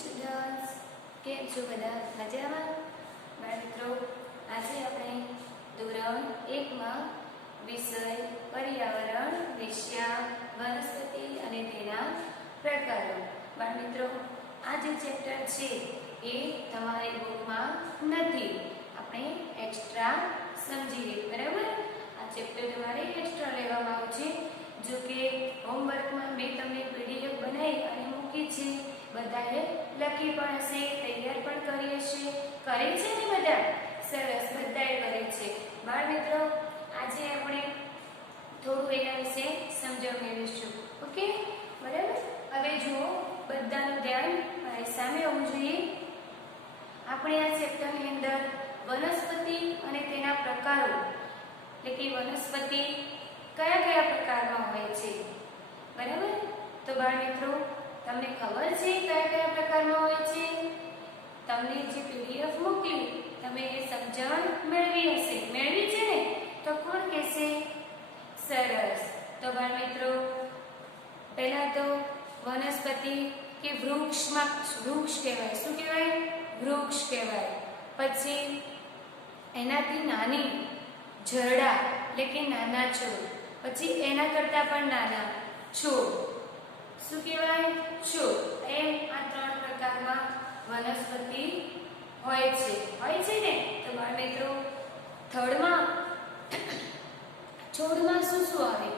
Students, કેમ છો બધા? મજામાં? મારા મિત્રો, આજે આપણે ધોરણ 1 માં વિષય પર્યાવરણ વિષય વનસ્પતિ અને તેના પ્રકારો. મારા મિત્રો, આ જે ચેપ્ટર છે એ તમારી બુકમાં નથી, આપણે એક્સ્ટ્રા સમજીએ. બરાબર? આ ચેપ્ટર તમારે એક્સ્ટ્રા લેવામાં આવશે. જો કે હોમવર્કમાં મેં તમને પીડીએફ બનાવી અને મૂકી છે, બધાએ લખી પણ હશે, તૈયાર પણ કરી હશે. કરી છે ને બધા? સરસ, બધાએ કરે છે. બાળ મિત્રો, આજે આપણે થોડું એના વિશે સમજણ મેળવીશું. ઓકે, બરાબર? હવે જુઓ, બધાનું ધ્યાન મારી સામે હોવું જોઈએ. આપણે આ ચેપ્ટરની અંદર વનસ્પતિ અને તેના પ્રકારો, એટલે કે વનસ્પતિ કયા કયા પ્રકારમાં હોય છે, બરાબર? તો બાળ મિત્રો, તમને ખબર છે કયા કયા પ્રકારમાં હોય છે? તમને જે પીડીએફ મોકલી, તમે એ સમજણ મેળવી હશે. મેળવી છે ને? તો કોણ કહેશે? સરસ. તો બાળ મિત્રો, પહેલા તો વનસ્પતિ કે વૃક્ષમાં વૃક્ષ કહેવાય. શું કહેવાય? વૃક્ષ કહેવાય. પછી એનાથી નાની ઝરડા, એટલે કે નાના છોડ. પછી એના કરતા પણ નાના છોડ. શું કહેવાય? છોડ. એમ આ ત્રણ પ્રકારમાં વનસ્પતિ હોય છે. હોય છે ને? તો બાળ મિત્રો, થર્ડમાં છોડમાં શું શું આવે?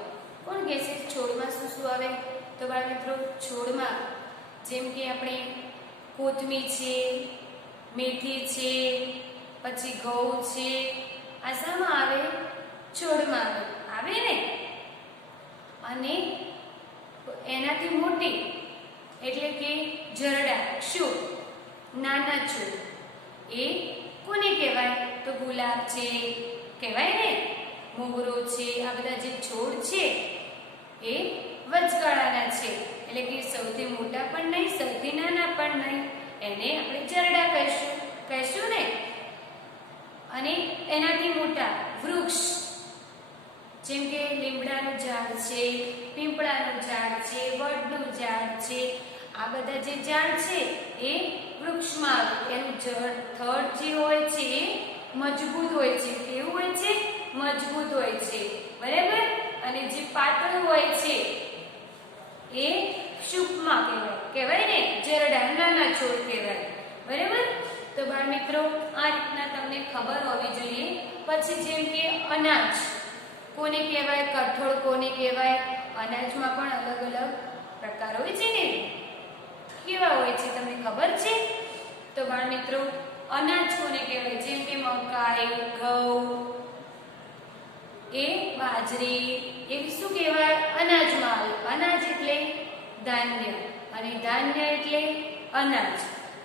કોણ કહેશે છોડમાં શું શું આવે? તો બાળ મિત્રો, છોડમાં જેમ કે આપણે કોથમીર છે, મેથી છે, પછી ઘઉં છે, આ શામાં આવે? છોડમાં આવે ને? અને એનાથી મોટી એટલે કે ઝરડા, શું? નાના છોડ. એ કોને કહેવાય? તો ગુલાબ છે, કહેવાય ને? મોગરો છે. આ બધા જે છોડ છે એ વચગાળાના છે, એટલે કે સૌથી મોટા પણ નહીં, સૌથી નાના પણ નહીં. એને આપણે ઝરડા કહીશું ને? અને એનાથી મોટા વૃક્ષ, જેમ કે લીમડાનું ઝાડ છે, પીપળાનું ઝાડ છે, વડનું ઝાડ છે. આ બધા જે ઝાડ છે એ વૃક્ષમાં આવે. એનું થડ જે હોય છે એ મજબૂત હોય છે. કેવું હોય છે? મજબૂત હોય છે. બરાબર? અને જે પાતળું હોય છે એ સૂક્ષ્મ કહેવાય ને? ઝરડા, નાના છોડ કહેવાય. બરાબર? તો બાળ મિત્રો, આ રીતના તમને ખબર હોવી જોઈએ. પછી જેમ કે અનાજ કોને કહેવાય? કઠોળ કોને કહેવાય? અનાજમાં પણ અલગ અલગ પ્રકાર હોય છે ને? કેવા હોય છે તમને ખબર છે? તો બાળ મિત્રો, અનાજ કોને કહેવાય? જેમ કે મકાઈ, ઘઉં, એ બાજરી, એવી શું કહેવાય? અનાજમાં આવે. અનાજ એટલે ધાન્ય, અને ધાન્ય એટલે અનાજ.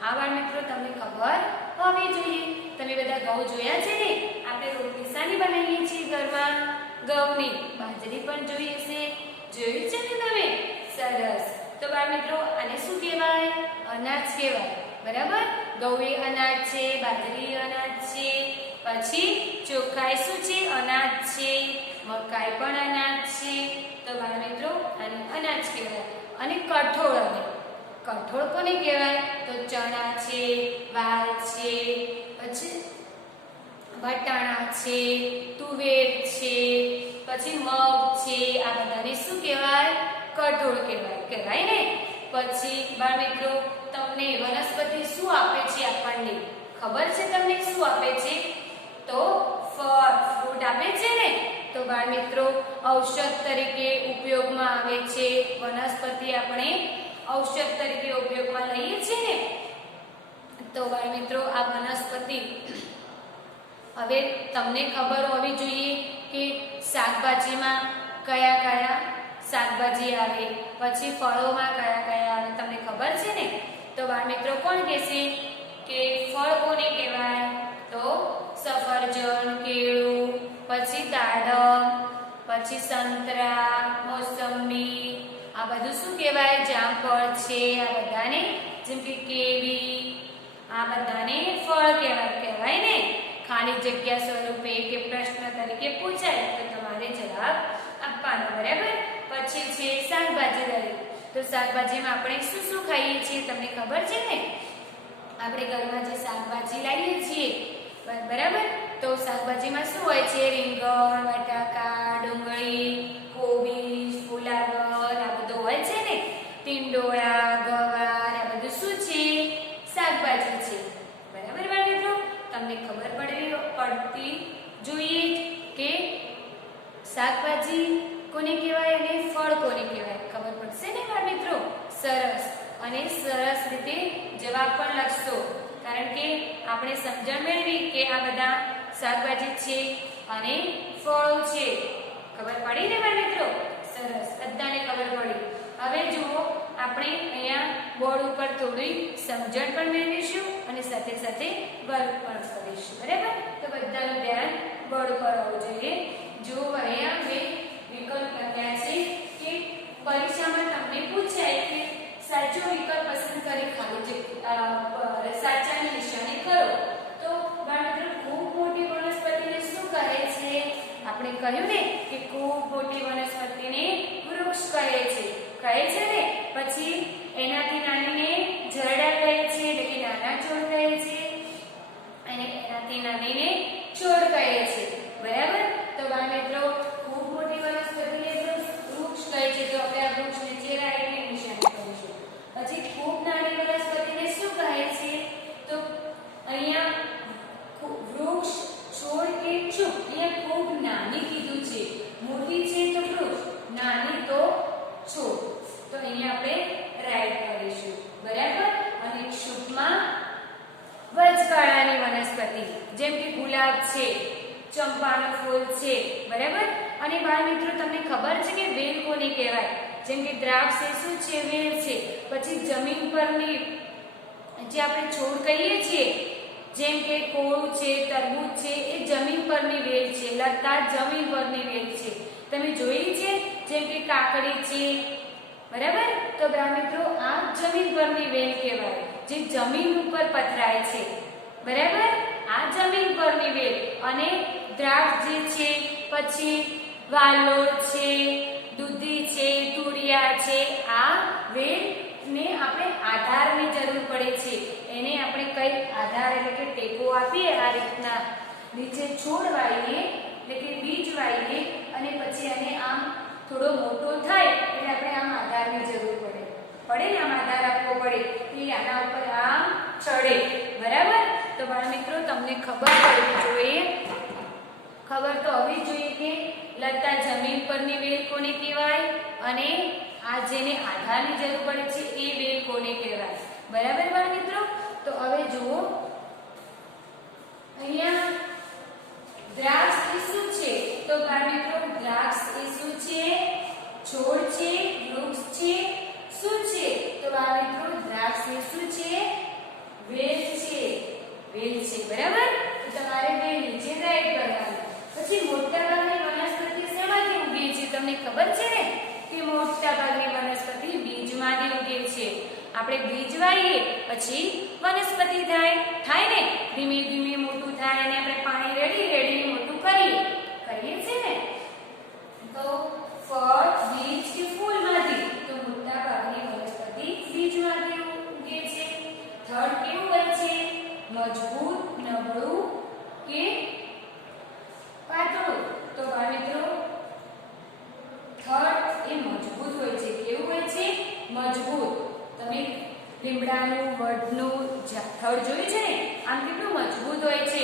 આ બાળ મિત્રો, તમને ખબર હોવી જોઈએ. તમે બધા ઘઉં જોયા છે ને? આપણે રોટલી શાની બનાવીએ છીએ ઘરમાં? ઘઉંની. બાજરી પણ જોઈ હશે. જોયું છે ને તમે? સરસ. તો બાળ મિત્રો, આને શું કહેવાય? અનાજ કહેવાય. બરાબર? ઘઉં એ અનાજ છે, બાજરી અનાજ છે. પછી ચોખાઈ શું છે? અનાજ છે. મકાઈ પણ અનાજ છે. તો બાળ મિત્રો, આને અનાજ કહેવાય. અને કઠોળ, હવે કઠોળ કોને કહેવાય? તો ચણા છે, વાલ છે, પછી વટાણા છે, તુવેર છે, પછી મગ છે. આ બધાને શું કહેવાય? કઠોળ કહેવાય. કહેવાય ને? પછી બાળ મિત્રો, તમને વનસ્પતિ શું આપે છે? આપણને ખબર છે? તમને શું આપે છે? તો ફળ, ફ્રૂટ આપે છે ને? તો બાળ મિત્રો, ઔષધ તરીકે ઉપયોગમાં આવે છે. વનસ્પતિ આપણે ઔષધ તરીકે ઉપયોગમાં લઈએ છીએ ને? તો બાળ મિત્રો, આ વનસ્પતિ, હવે તમને ખબર હોવી જોઈએ કે શાકભાજીમાં કયા કયા શાકભાજી આવે, પછી ફળોમાં કયા કયા આવે. તમને ખબર છે ને? તો બાળ મિત્રો, કોણ કહેશે કે ફળ કોને કહેવાય? તો સફરજન, કેળું, પછી દાડમ, પછી સંતરા, મોસંબી, આ બધું શું કહેવાય? જામફળ છે. આ બધાને, જેમ કે કેવી, આ બધાને ફળ કહેવાય ને? ખાલી જગ્યા સ્વરૂપે કે પ્રશ્ન તરીકે પૂછાય તો તમારે જવાબ આપવાનો. બરાબર? પછી છે શાકભાજી તરીકે. તો તો શાકભાજીમાં આપણે શું શું ખાઈએ છીએ તમને ખબર છે ને? આપણે ઘરમાં જે શાકભાજી લાવીએ છીએ બરાબર, તો શાકભાજીમાં શું હોય છે? રીંગણ, બટાકા, ડુંગળી, કોબીજ, ફુલાવર આ બધું હોય છે ને. ટીંડોળા, ગવાર આ બધું શું છે? શાકભાજી છે. બરાબર બાળ મિત્રો, તમને ખબર પડતી જોઈએ કે શાકભાજી કોને કહેવાય અને ફળ કોને કહેવાય? ખબર પડશે ને બાળ મિત્રો? સરસ. અને સરસ રીતે જવાબ પણ લખશો, કારણ કે આપણે સમજણ મેળવી કે આ બધા શાકભાજી છે અને ફળો છે. ખબર પડી ને બાળ મિત્રો? સરસ, બધાને ખબર પડી. હવે જુઓ, આપણે અહીંયા બોર્ડ ઉપર થોડી સમજણ પણ મેળવીશું અને સાથે સાથે વર્ક પણ કરીશું. બરાબર? તો બધાનું ધ્યાન બોર્ડ ઉપર હોવું જોઈએ. જો અહીંયા મેં વિકલ્પ લખ્યા છે કે પરીક્ષામાં તમને પૂછાય કે સાચો વિકલ્પ પસંદ કરી ખાલી સાચાની નિશાની કરો. તો બાળકો ખૂબ મોટી વનસ્પતિને શું કહે છે? આપણે કહ્યું ને કે ખૂબ મોટી વનસ્પતિને વૃક્ષ કહે છે. કહે છે ને. પછી એનાથી નાનીને ઝરડા કહે છે, એટલે કે નાના છોડ કહે છે, અને એનાથી નાનીને છોડ કહે છે. બરાબર? તો બાળ મિત્રો, ખૂબ મોટી વનસ્પતિને વૃક્ષ કહે છે, તો આપણે આ વૃક્ષને ચેરાઈને નિશાની કરીશું. પછી ખૂબ નાની વનસ્પતિને શું કહે છે? તો અહીંયા વૃક્ષ, છોડ કે છોડ, અહીંયા ખૂબ નાની કીધું છે. મોટી છે તો વૃક્ષ, નાની તો છોડ. તો અહીંયા આપણે રાઈટ કરીશું. બરાબર? અને ક્ષુપમાં વચગાળાની વનસ્પતિ, જેમ કે ગુલાબ છે, ચંપાનું ફૂલ છે. બરાબર? અને બાળ મિત્રો, તમને ખબર છે કે વેલ કોને કહેવાય? જેમ કે દ્રાક્ષ એ શું છે? વેલ છે. પછી જમીન પરની જે આપણે છોડ કહીએ છીએ, જેમ કે કોળું છે, તરબૂચ છે, એ જમીન પરની વેલ છે. લતા જમીન પરની વેલ છે. તમે જોઈ છે? જેમ કે કાકડી છે. બરાબર? તો બાળ મિત્રો, આ જમીન પરની વેલ કહેવાય, જે જમીન ઉપર પથરાય છે. બરાબર? આ જમીન પરની વેલ. અને દ્રાક્ષ જે છે, પછી વાલોળ છે, દૂધી છે, તુરિયા છે, આ વેલને આપણે આધારની જરૂર પડે છે. એને આપણે કઈ આધાર એટલે કે ટેકો આપીએ, આ રીતના નીચે છોડ વાવીએ, એટલે કે બીજ વાવીએ, અને પછી એને આમ થોડો મોટો થાય એટલે આપણે આમ આધારની જરૂર પડે ને, આમ આધાર આપવો પડે કે આના ઉપર આમ ચડે. બરાબર? તો બાળ મિત્રો, તમને ખબર પડવી જોઈએ, ખબર તો હોવી જોઈએ કે લતા જમીન પરની વેલ કોને કહેવાય અને આ જેને આધારની જરૂર પડે છે એ વેલ કોને કહેવાય. બરાબર બાળ મિત્રો? તો હવે જુઓ, અહીંયા દ્રાક્ષ એ શું છે? તો બાળ મિત્રો, દ્રાક્ષ એ શું છે? છોડ છે, વૃક્ષ છે, શું છે? તો બાળ મિત્રો, દ્રાક્ષ એ શું છે? વેલ છે. વેલ છે. બરાબર? તો તમારે બે નીચે રાઈટ કરવાનું. પછી મોટાભાગની વનસ્પતિ શેમાંથી ઉગે છે? તમને ખબર છે ને કે મોટાભાગની વનસ્પતિ બીજમાંથી ઉગે છે. આપણે બીજ વાવીએ પછી વનસ્પતિ થાય ને, ધીમે ધીમે મોટું થાય અને આપણે પાણી રેડીને મોટું કરીએ છીએ ને. તો ફળ, બીજ કે ફૂલમાંથી? તો મોટાભાગની વનસ્પતિ બીજમાંથી ઉગે છે. થડ કેવું હોય છે? મજબૂત, નબળું કે પાતળું? તો બાળ મિત્રો, થડ એ મજબૂત હોય છે. કેવું હોય છે? મજબૂત. તમે લીમડાનું, વડનું થડ જોયું છે ને? આમ કેટલું મજબૂત હોય છે.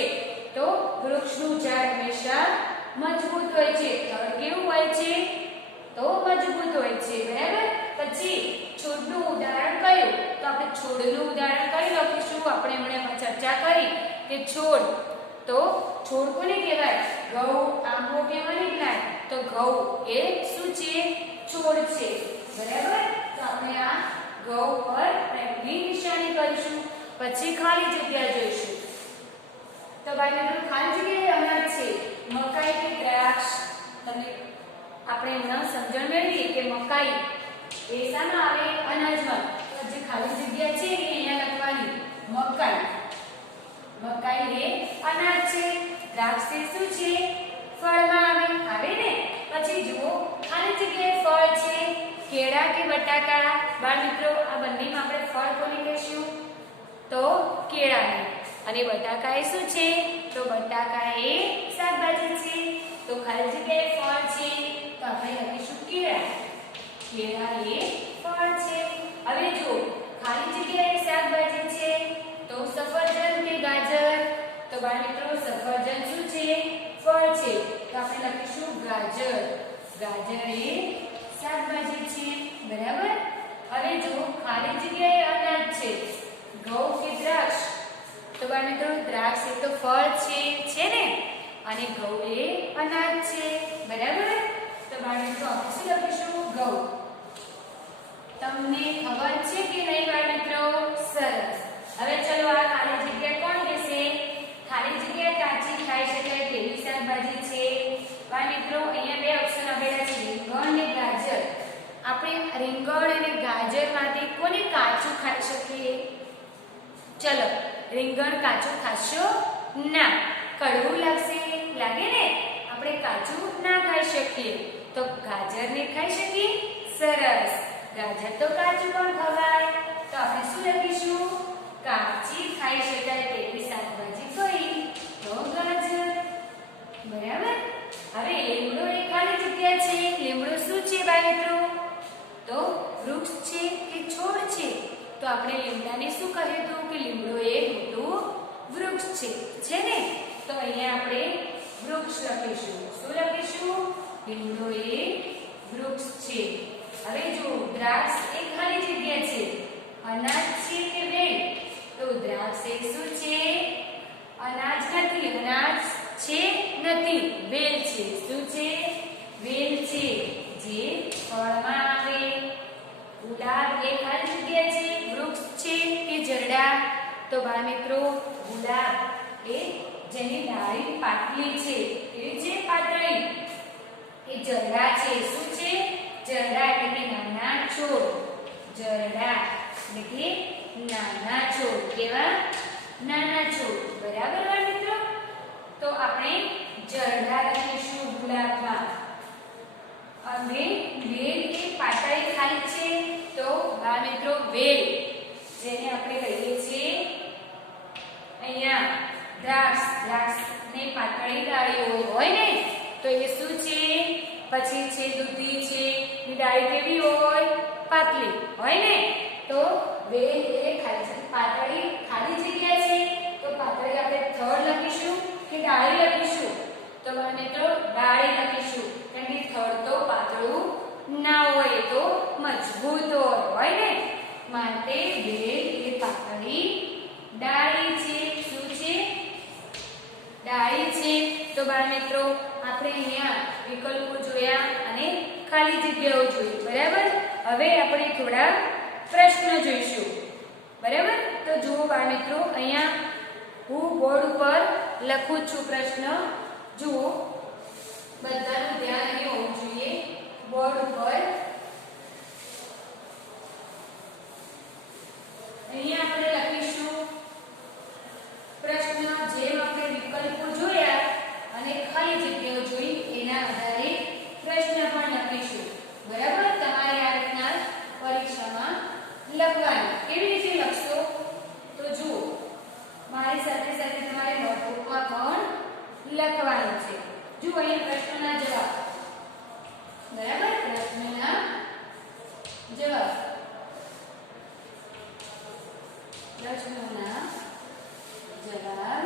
તો વૃક્ષનું ઝાડ હંમેશા મજબૂત હોય છે. થડ કેવું હોય છે? તો મજબૂત હોય છે. બરાબર? પછી છોડનું ઉદાહરણ કયું? તો આપણે છોડનું ઉદાહરણ કયું લખીશું? આપણે હમણાં ચર્ચા કરી કે છોડ. તો છોડ કોને કહેવાય? ઘઉં, આંબો કે મની પ્લાન્ટ. તો ઘઉં એ શું છે? છોડ છે. બરાબર? તો આપણે આ ઘઉં પર પ્રેમની નિશાની કરીશું. પછી ખાલી જગ્યા જોઈશું. તો ભાઈ મિત્રો, ખાલી જગ્યાએ અનાજ છે. મકાઈ કે દ્રાક્ષ? તમને આપણે ન સમજણ મેળવીએ કે મકાઈ એ શામાં આવે? અનાજમાં. તો જે ખાલી જગ્યા છે એ અહીંયા લખવાની. મકાઈ એ અનાજ છે. દ્રાક્ષ એ શું છે? ફળમાં આવે ને. પછી જુઓ, ખાલી જગ્યાએ ફળ છે. કેળા કે બટાકા. બાળ મિત્રો આ બંનેમાં આપણે ફળ કોને કહીશું? તો કેળાને. અને બટાકા એ શું છે? તો બટાકા એ શાકભાજી છે. તો ખાલી જગ્યાએ ફળ છે તો આપણે લખીશું કેળા. કેળા એ ફળ છે. હવે જો ખાલી જગ્યાએ શાકભાજી છે તો સફરજન કે ગાજર? તો બાળ મિત્રો સફરજન શું છે? ફળ છે. તો આપણે લખીશું ગાજર. ગાજર એ શાકભાજી છે. બરાબર. હવે જો ખાલી જગ્યાએ અનાજ છે, ઘઉં કે દ્રાક્ષ? તો બાળ મિત્રો દ્રાક્ષ એ તો ફળ છે ને? અને ઘઉં એ અનાજ છે. બરાબર. તો બાળ મિત્રો આપણે શું લખીશું? ઘઉં. તમને ખબર છે કે નહીં બાળ મિત્રો? સરસ. હવે ચલો આ ખાલી જગ્યા કોણ કહેશે? ખાલી જગ્યા કાચી ખાઈ શકાય તેવી શાકભાજી છે. બાળ મિત્રો અહીંયા બે ઓપ્શન આપેલા છે, રીંગણ અને ગાજર. આપણે રીંગણ અને ગાજરમાંથી કોને કાચું ખાઈ શકીએ? ચલો રીંગણ કાચું ખાશો ના, કડવું લાગશે, લાગે ને? આપણે કાચું ના ખાઈ શકીએ. તો ગાજરને ખાઈ શકીએ? સરસ. ગાજર તો કાચું પણ ખવાય. તો આપણે શું લખીશું? કાચી ખાઈ શકાય તેવી શાકભાજી કઈ? તો ગાજર. બરાબર. હવે લીમડો એ ખાલી જગ્યા છે. લીમડો શું છે બાળ મિત્રો? તો વૃક્ષ છે કે છોડ છે? તો આપણે લીમડાને શું કહ્યું હતું કે લીમડો એ મોટું વૃક્ષ છે ને? તો અહીંયા આપણે વૃક્ષ લખીશું. શું લખીશું? લીમડો એ વૃક્ષ છે. હવે જો દ્રાક્ષ એ ખાલી જગ્યા છે, અનાજ છે કે વેલ? તો દ્રાક્ષ એ શું છે? અનાજ નથી. અનાજ છે નથી, વેલ છે. શું છે? વેલ છે, જે ફળમાં આવે. ગુલાબ એ ખાલી જગ્યા છે, વૃક્ષ છે કે જરડા? તો બાળ મિત્રો ગુલાબ એ જેની ડાળી પાતળી છે, કેવી છે? પાતળી. એ જરડા છે. શું છે? જરડા એટલે કે નાના છોડ. જરડા એટલે કે નાના છોડ. કેવા? નાના છોડ. બરાબર બાળ મિત્રો. તો આપણે જરડા લખીશું ગુલાબમાં. અને વેલ એ પાતળી ખાલી છે. તો બાળ મિત્રો વેલ જેને આપણે કહીએ છીએ અહીંયા દ્રાક્ષ. દ્રાક્ષને પાતળી ડાળીઓ હોય ને? તો એ શું છે? પછી છે દૂધી છે, ની ડાળી કેવી હોય? પાતળી હોય ને? તો વેલ એ પાતળી ખાલી જગ્યા છે. તો પાતળી આપણે થડ લખીશું કે ડાળી લખીશું? તો મિત્રો ડાળી લખીશું, કારણ કે થડ તો પાતળું ના હોય, તો મજબૂત હોય ને? માટે વેલ એ પાતળી ડાળી છે. શું છે? ડાળી છે. તો બાળ મિત્રો આપણે અહીંયા વિકલ્પો જોયા અને ખાલી જગ્યાઓ જોઈ. બરાબર. હવે આપણે થોડા પ્રશ્નો જોઈશું. બરાબર. તો જુઓ બાળ મિત્રો, અહીંયા હું બોર્ડ ઉપર લખું છું પ્રશ્ન. જુઓ, બધાનું ધ્યાન અહીં હોવું જોઈએ. બોર્ડ ઉપર અહીંયા આપણે લખીશું પ્રશ્ન. જેમ આપણે વિકલ્પો જોયા અને ખાલી જગ્યાઓ જોઈ એના આધારે પ્રશ્ન પણ લખીશું. બરાબર. તમારે આ રીતના પરીક્ષામાં લખવાનું. કેવી રીતે લખશો? તો જુઓ, મારી સાથે સાથે તમારે નોટબુકમાં પણ લખવાનું છે. જુઓ અહીંયા પ્રશ્નના જવાબ. બરાબર. પ્રશ્નના જવાબ. પ્રશ્નોના જવાબ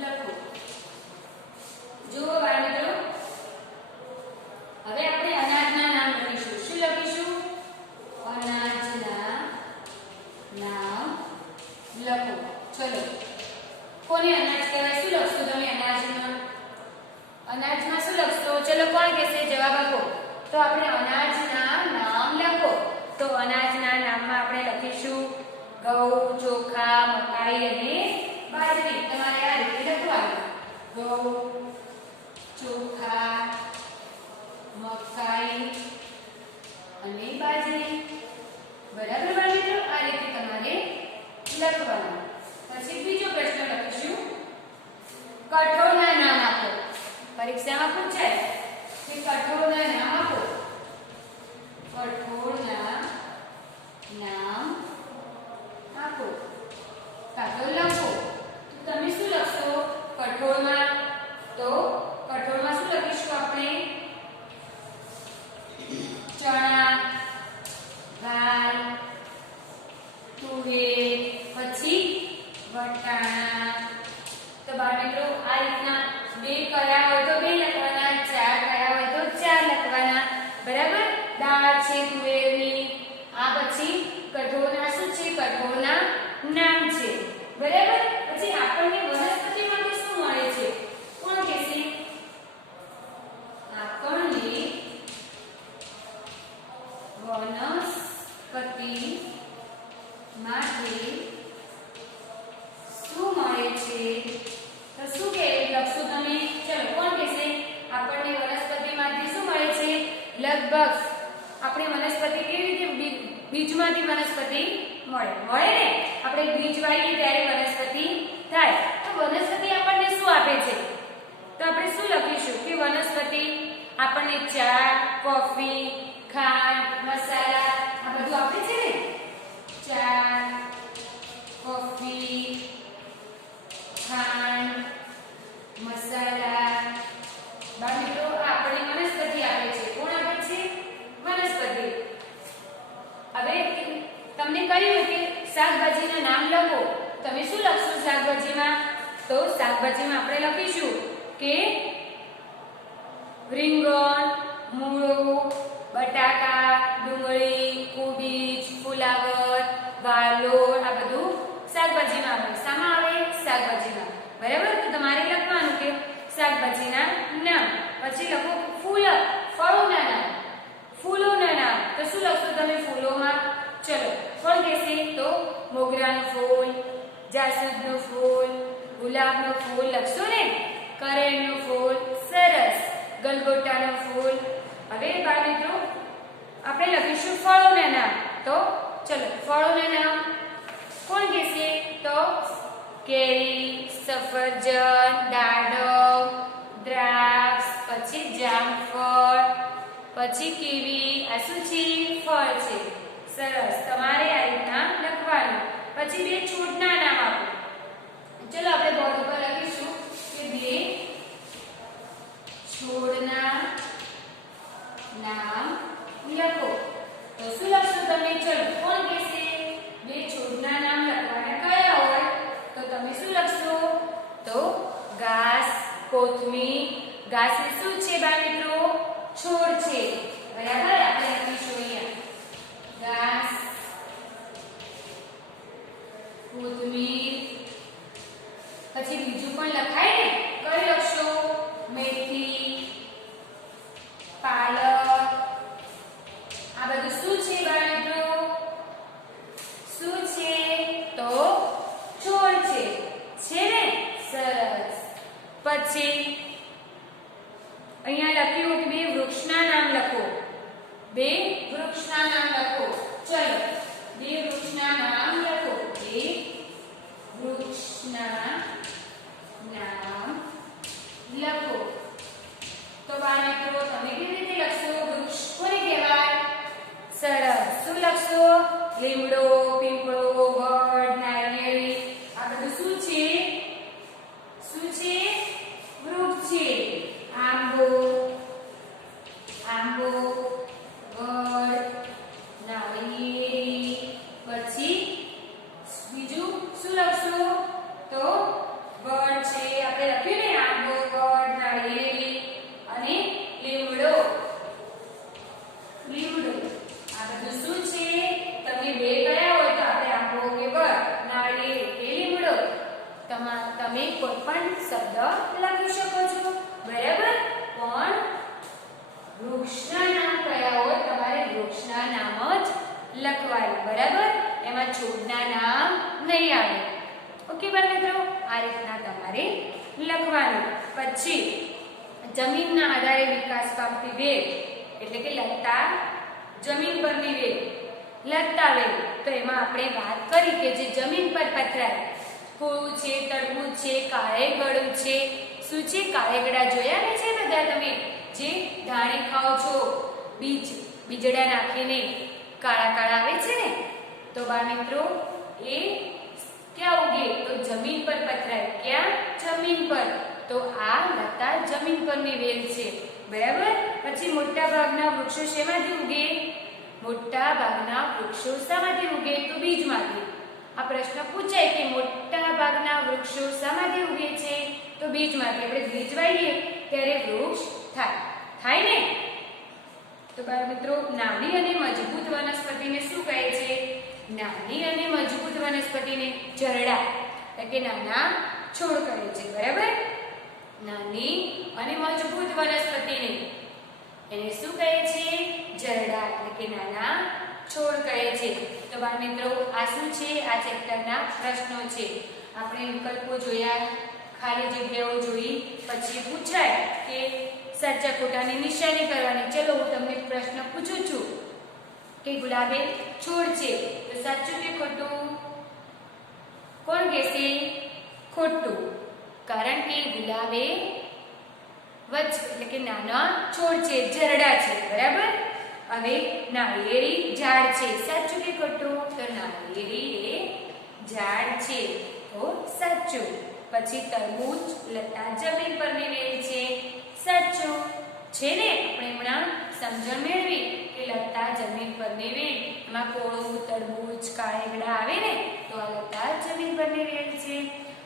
લખો. જુઓ બાળ મિત્રો, હવે આપણે અનાજના નામ લખીશું. શું લખીશું? અનાજના નામ લખો. ચલો, કોને અનાજ કહેવાય? શું લખશો તમે અનાજમાં? અનાજમાં શું લખશો? ચલો કોણ કહેશે? જવાબ આપો. તો આપણે અનાજના નામ લખો. તો અનાજના નામમાં આપણે લખીશું ઘઉં, ચોખા, મકાઈ અને બાજરી. તમારે આ રીતે લખવાનું. ઘઉં, ચોખા, મકાઈ અને બાજરી. બરાબર બાળ મિત્રો? આ રીતે તમારે લખવાનું. પછી બીજો પ્રશ્ન લખીશું, કઠોળના નામ આપો. પરીક્ષામાં પૂછાય કે કઠોળના નામ આપો. કઠોળ બરાબર. દાળ છે તુવેરની, આ પછી કઠોળના શું છે, કઠોળના નામ છે. બરાબર. પછી આપણને વનસ્પતિમાંથી શું મળે છે, કોણ કહેશે? આપણને વનસ્પતિમાંથી શું મળે છે? તો શું કે લખશો તમે? ચલો કોણ કહેશે? આપણને વનસ્પતિમાંથી શું મળે છે? લગભગ આપણે વનસ્પતિ કેવી રીતે બીજમાંથી વનસ્પતિ મળે ને? આપણે બીજ વાવીએ ત્યારે વનસ્પતિ થાય. તો વનસ્પતિ આપણને શું આપે છે? તો આપણે શું લખીશું કે વનસ્પતિ આપણને ચા, કોફી, ખાંડ, મસાલા આ બધું આપે છે ને. ચા, કોફી, ખાંડ, મસાલા બાળકો આપણને વનસ્પતિ આપે છે. કોણ આપે છે? વનસ્પતિ. હવે તમને કહ્યું કે શાકભાજીના નામ લખો. તમે શું લખશો શાકભાજીમાં? તો શાકભાજીમાં આપણે લખીશું કે રીંગણ, મૂળો, બટાકા, ડુંગળી, કોબીજ, ફુલાવર, વાલોળ આ બધું શાકભાજીમાં આવે. શામાં આવે? શાકભાજીમાં. બરાબર. તો તમારે લખવાનું કે શાકભાજીના નામ. પછી લખો ફૂલ, ફળોના નામ, ફૂલોના નામ. તો શું લખશો તમે ફૂલોમાં? ચલો કોણ કહેશે? તો મોગરાનું ફૂલ, જાસૂદનું ફૂલ, ગુલાબનું ફૂલ લખશો ને. કરેણનું ફૂલ, સરસ. ગલગોટાનું ફૂલ. હવે બાળ મિત્રો આપણે લખીશું ફળોના નામ. તો ચલો ફળોના નામ કોણ કહેશે? તો કેરી, સફરજન, દાડમ, દ્રાક્ષ, પછી જામફળ, પછી કીવી. આ શું છે? ફળ છે. સરસ. તમારે આ રીતના લખવાનું. પછી બે છોડના નામ આપો. ચલો આપણે બોર્ડ ઉપર લખીશું કે બે છોડના નામ લખો. તો શું લખશો તમે? ચલો કોણ કહેશે? બે છોડના નામ લખવાના કયા હોય? તો તમે શું લખશો? તો ઘાસ, કોથમીર. ઘાસ એ શું છે બાળ મિત્રો? છોડ છે. બરાબર. આપણે લખીશું અહીંયા ઘાસ, કોથમીર. પછી બીજું પણ લખાય ને. કઈ લખશો? મેથી, પાલક. આ બધું શું છે બાળ મિત્રો? શું છે? તો છોડ છે. છે ને? સરસ. પછી અહીંયા લખ્યું કે બે વૃક્ષના નામ લખો. બે વૃક્ષના નામ લખો. ચલો બે વૃક્ષના નામ લખો. બે વૃક્ષના નામ લખો. તો બાળ મિત્રો તમે કેવી રીતે લખશો? વૃક્ષ કોને કહેવાય? સરસ. શું લખશો? લીમડો, પીપળો, વડ, નારિયેળી. આ બધું શું છે? શું છે? વૃક્ષ છે. આંબો, આંબો, વડ, નારિયેળી. પછી બીજું શું લખશો? તો વડ છે. આપણે લખ્યું ને આંબો, વડ, નારિયેળી અને લીમડો. લીમડો. આ બધું શું છે? તમે બે ગયા હોય તો આપણે આંબો કે વડ, નારિયેળી કે લીમડો. તમે કોઈ પણ શબ્દ લખી શકો છો. બરાબર. પણ વૃક્ષના નામ કયા હોય તમારે વૃક્ષના નામ જ લખવાના. બરાબર. એમાં છોડના નામ નહીં આવે. ઓકે બાળ મિત્રો. આ રીતના તમારે લખવાનું. પછી જમીનના આધારે વિકાસ પામતી વેલ એટલે કે લતા, જમીન પરની વેલ, લતા વેલ. તો એમાં આપણે વાત કરી કે જે જમીન પર પથરાય. કોળું છે, તરબૂચ છે, કાળેગડું છે. શું છે? કાળેગડા જોયા ને છે બધા તમે? જે ધાણી ખાઓ છો બીજડા નાખીને કાળા કાળા આવે છે ને. તો બાળ મિત્રો એ ક્યાં ઉગે? તો જમીન પર પથરાય. ક્યાં? જમીન પર. તો આ લતા જમીન પરની વેલ છે. બરાબર. પછી મોટા ભાગના વૃક્ષો શેમાંથી ઉગે? મોટા ભાગના વૃક્ષો શામાંથી ઉગે? તો બીજમાંથી. આ પ્રશ્ન પૂછાય કે મોટા ભાગના વૃક્ષો શામાંથી ઉગે છે? તો બીજમાંથી. આપણે બીજ વાવીએ ત્યારે વૃક્ષ થાય. થાય ને? તો બાળ મિત્રો, નાની અને મજબૂત વનસ્પતિને શું કહે છે? નાની અને મજબૂત વનસ્પતિને જરડા એટલે કે નાના છોડ કહે છે. બરાબર? નાની અને મજબૂત વનસ્પતિને એને શું કહે છે? જરડા એટલે કે નાના છોડ કહે છે. તો બાળ મિત્રો, આ શું છે? આ ચેપ્ટરના પ્રશ્નો છે. આપણે વિકલ્પો જોયા, ખાલી જગ્યાઓ જોઈ, પછી પૂછાય કે સાચા ખોટાની નિશાની કરવાની. ચલો હું તમને પ્રશ્ન પૂછું છું કે ગુલાબે છોડ છે, તો સાચું કે ખોટું? કોણ કહેશે? ખોટું. કારણ કે ગુલાબે એટલે કે નાના છોડ છે, જરડા છે. બરાબર? હવે નાળિયેરી ઝાડ છે, સાચું કે ખોટું? તો નાળિયેરી એ ઝાડ છે, તો સાચું. પછી તરબૂચ લતા જમીન પરની વેલ છે, સાચું છે ને? આપણે હમણાં સમજણ મેળવી કે લતા જમીન પરની વેલ, એમાં કોળું, તરબૂચ, કાળેગડા આવે ને, તો આ લતા જમીન પરની વેલ છે.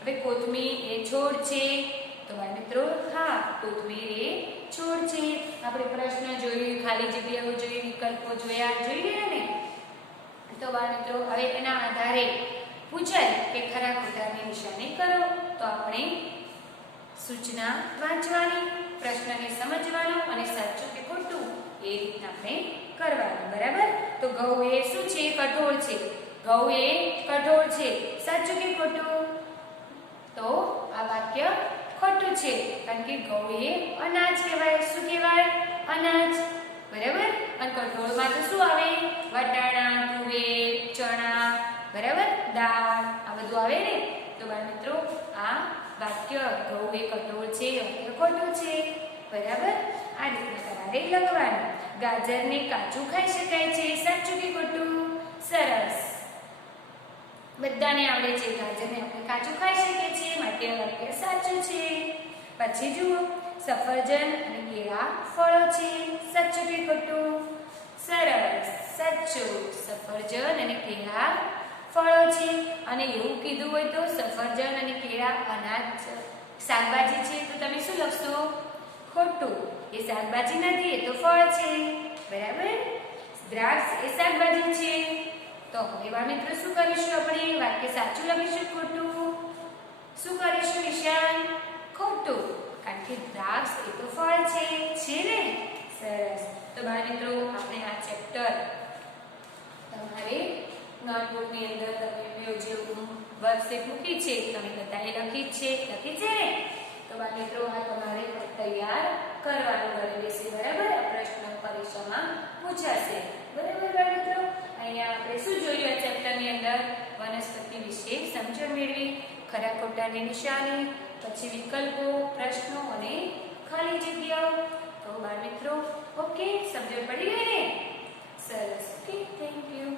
હવે કોથમીર એ છોડ છે, તો બાળ મિત્રો હા, કોથમીર એ છોડ છે. આપણે પ્રશ્ન જોયું, ખાલી જગ્યાઓ જોઈ, વિકલ્પો જોયા, જોઈ ગયા ને? તો બાળ મિત્રો, હવે એના આધારે પૂછાય કે ખરા ખોટાની નિશાની કરો, તો આપણે સૂચના વાંચવાની, પ્રશ્નને સમજવાનો અને સાચું કે ખોટું એ રીતના આપણે કરવાનું. બરાબર? તો ઘઉં એ શું છે? કઠોળ છે. ઘઉં એ કઠોળ છે, સાચું કે ખોટું? તો આ વાક્ય ખોટું છે, કારણ કે ઘઉં એ અનાજ કહેવાય. શું કહેવાય? અનાજ. બરાબર? અને કઠોળમાં તો શું આવે? વટાણા, તુવેર, ચણા, બરાબર, દાળ, આ બધું આવે ને? તો બાળ મિત્રો, આ વાક્ય ઘઉં એ કઠોળ છે, વાક્ય ખોટું છે. બરાબર? આ રીતના તમારે લખવાનું. ગાજરને કાચું ખાઈ શકાય છે, સાચું કે ખોટું? સરસ, બધાને આવડે છે. ગાજરને આપણે કાચું ખાઈ શકીએ છીએ, માટે આ વાક્ય સાચું છે. પછી જુઓ, સફરજન અને કેળા ફળો છે, સાચું કે ખોટું? સરસ, સાચું. સફરજન અને કેળા ફળો છે. અને એવું કીધું હોય તો સફરજન અને કેળા અનાજ શાકભાજી છે, તો તમે શું લખશો? ખોટું. એ શાકભાજી નથી, એ તો ફળ છે. બરાબર? દ્રાક્ષ એ શાકભાજી છે. તો હવે બાળ મિત્રો શું કરીશું? આપણે વાક્ય સાચું લખીશું, ખોટું? શું કરીશું વિશાલ? ખોટું, કારણ કે દ્રાક્ષ એ તો ફળ છે ને? સરસ. તો બાળ મિત્રો, આપણે આ ચેપ્ટર તમારે નોટબુકની અંદર તમે જે વર્કશીટ મૂકી છે, તમે બધાએ લખી છે ને? તો બાળ મિત્રો, આ તમારે તૈયાર કરવાનું ઘરે બેસી. બરાબર? આ પ્રશ્ન પરીક્ષામાં પૂછાશે. બરાબર બાળ મિત્રો? અહીંયા આપણે શું જોયું? આ ચેપ્ટરની અંદર વનસ્પતિ વિશે સમજણ મેળવી, ખરા ખોટાની નિશાની, પછી વિકલ્પો, પ્રશ્નો અને ખાલી જગ્યાઓ. તો બાળ મિત્રો, ઓકે, સમજણ પડી ગઈ ને? સરસ. Okay, thank you.